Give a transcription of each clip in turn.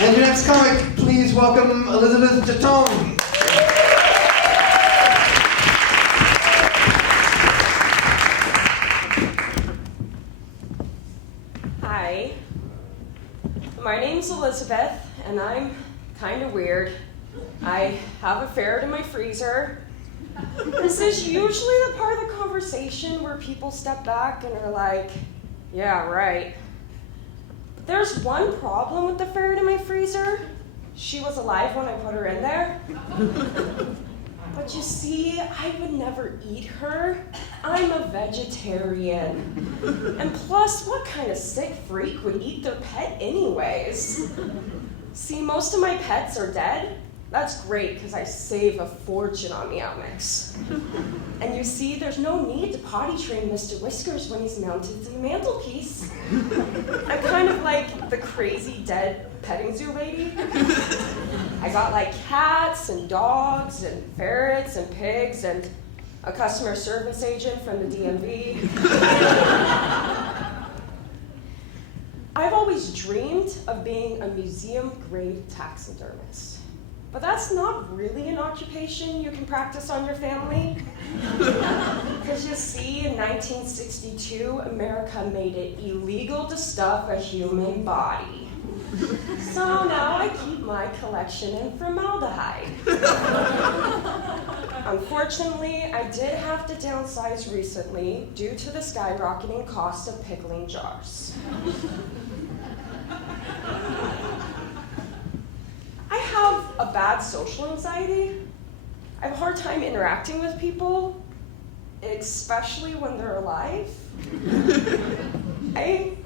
And your next comic, please welcome Elizabeth Jetton. Hi, my name's Elizabeth, and I'm kind of weird. I have a ferret in my freezer. This is usually the part of the conversation where people step back and are like, yeah, right. But there's one problem with the ferret in my freezer. She was alive when I put her in there. But you see, I would never eat her. I'm a vegetarian. And plus, what kind of sick freak would eat their pet anyways? See, most of my pets are dead. That's great, because I save a fortune on meow mix. And you see, there's no need to potty train Mr. Whiskers when he's mounted to the mantelpiece. I'm kind of like the crazy dead petting zoo lady. I got like cats and dogs and ferrets and pigs and a customer service agent from the DMV. I've always dreamed of being a museum-grade taxidermist. But that's not really an occupation you can practice on your family. Because you see, in 1962, America made it illegal to stuff a human body. So now I keep my collection in formaldehyde. Unfortunately, I did have to downsize recently due to the skyrocketing cost of pickling jars. I have a bad social anxiety. I have a hard time interacting with people, especially when they're alive. I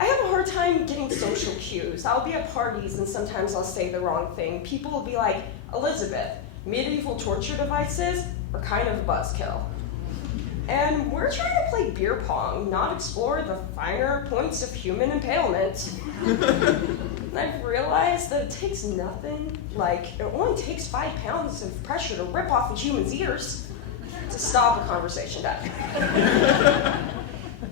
have a hard time getting social cues. I'll be at parties and sometimes I'll say the wrong thing. People will be like, Elizabeth, medieval torture devices are kind of a buzzkill. And we're trying to play beer pong, not explore the finer points of human impalement. And I've realized that it takes nothing, like it only takes 5 pounds of pressure to rip off a human's ears to stop a conversation dead.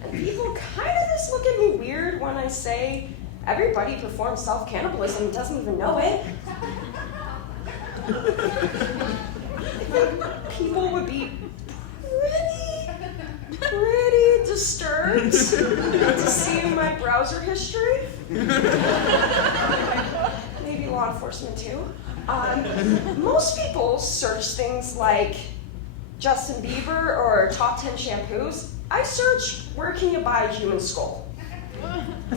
And people kind of just look at me weird when I say everybody performs self-cannibalism and doesn't even know it. People would be pretty disturbed to see my browser history. Maybe law enforcement too. Most people search things like Justin Bieber or top 10 shampoos. I search, where can you buy a human skull?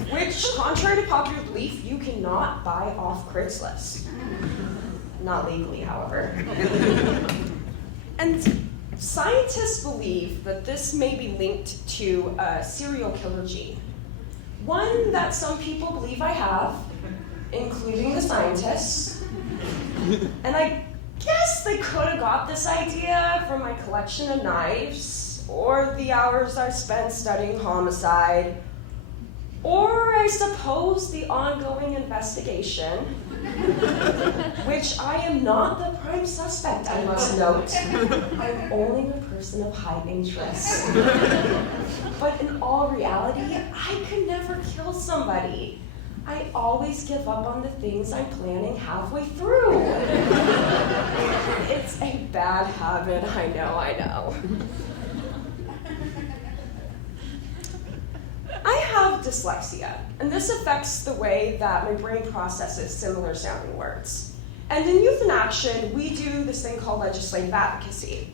Which, contrary to popular belief, you cannot buy off Craigslist. Not legally, however. And scientists believe that this may be linked to a serial killer gene. One that some people believe I have, including the scientists. And I guess they could have got this idea from my collection of knives, or the hours I spent studying homicide, or I suppose the ongoing investigation, which I am not the prime suspect, I must note. I'm only a person of high interest. But in all reality, I could never kill somebody. I always give up on the things I'm planning halfway through. It's a bad habit, I know. I have dyslexia, and this affects the way that my brain processes similar sounding words. And in Youth in Action, we do this thing called legislative advocacy.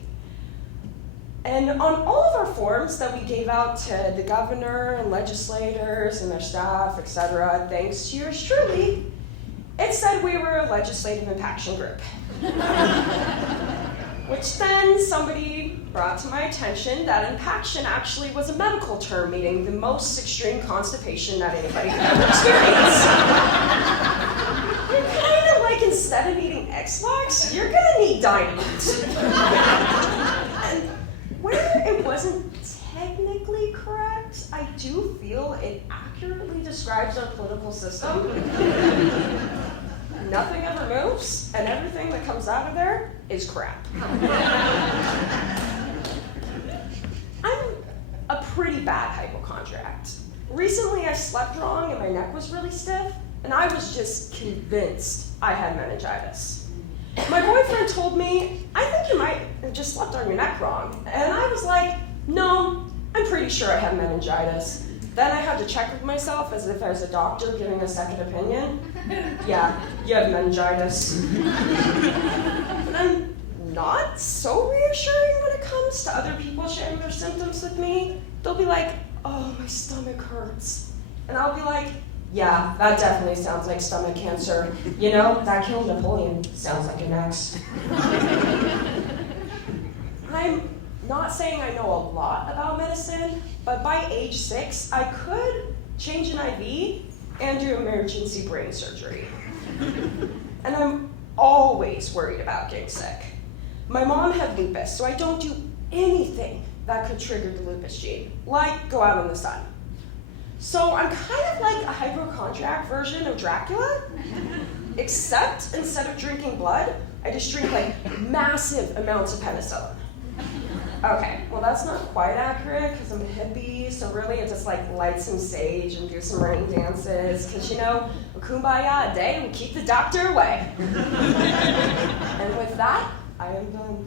And on all of our forms that we gave out to the governor and legislators and their staff, etc., thanks to yours truly, it said we were a legislative impaction group. Which then somebody brought to my attention that impaction actually was a medical term meaning the most extreme constipation that anybody could ever experience. You're kind of like, instead of eating X-Lax, you're gonna need dynamite. And where it wasn't technically correct, I do feel it accurately describes our political system. Nothing ever moves, and everything that comes out of there is crap. I'm a pretty bad hypochondriac. Recently, I slept wrong and my neck was really stiff, and I was just convinced I had meningitis. My boyfriend told me, I think you might have just slept on your neck wrong. And I was like, no, I'm pretty sure I have meningitis. Then I had to check with myself as if I was a doctor giving a second opinion. Yeah, you have meningitis. But I'm not so reassuring when it comes to other people sharing their symptoms with me. They'll be like, oh, my stomach hurts. And I'll be like, yeah, that definitely sounds like stomach cancer. You know, that killed Napoleon. Sounds like an ex. I'm not saying I know a lot about medicine, but by age 6, I could change an IV and do emergency brain surgery. And I'm always worried about getting sick. My mom had lupus, so I don't do anything that could trigger the lupus gene, like go out in the sun. So I'm kind of like a hypochondriac version of Dracula, except instead of drinking blood, I just drink like massive amounts of penicillin. Okay, well that's not quite accurate because I'm a hippie, so really I just like light some sage and do some rain dances, because you know, a kumbaya a day will keep the doctor away. And with that, I am done.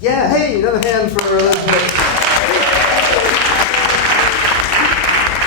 Yeah, hey, another hand for Elizabeth.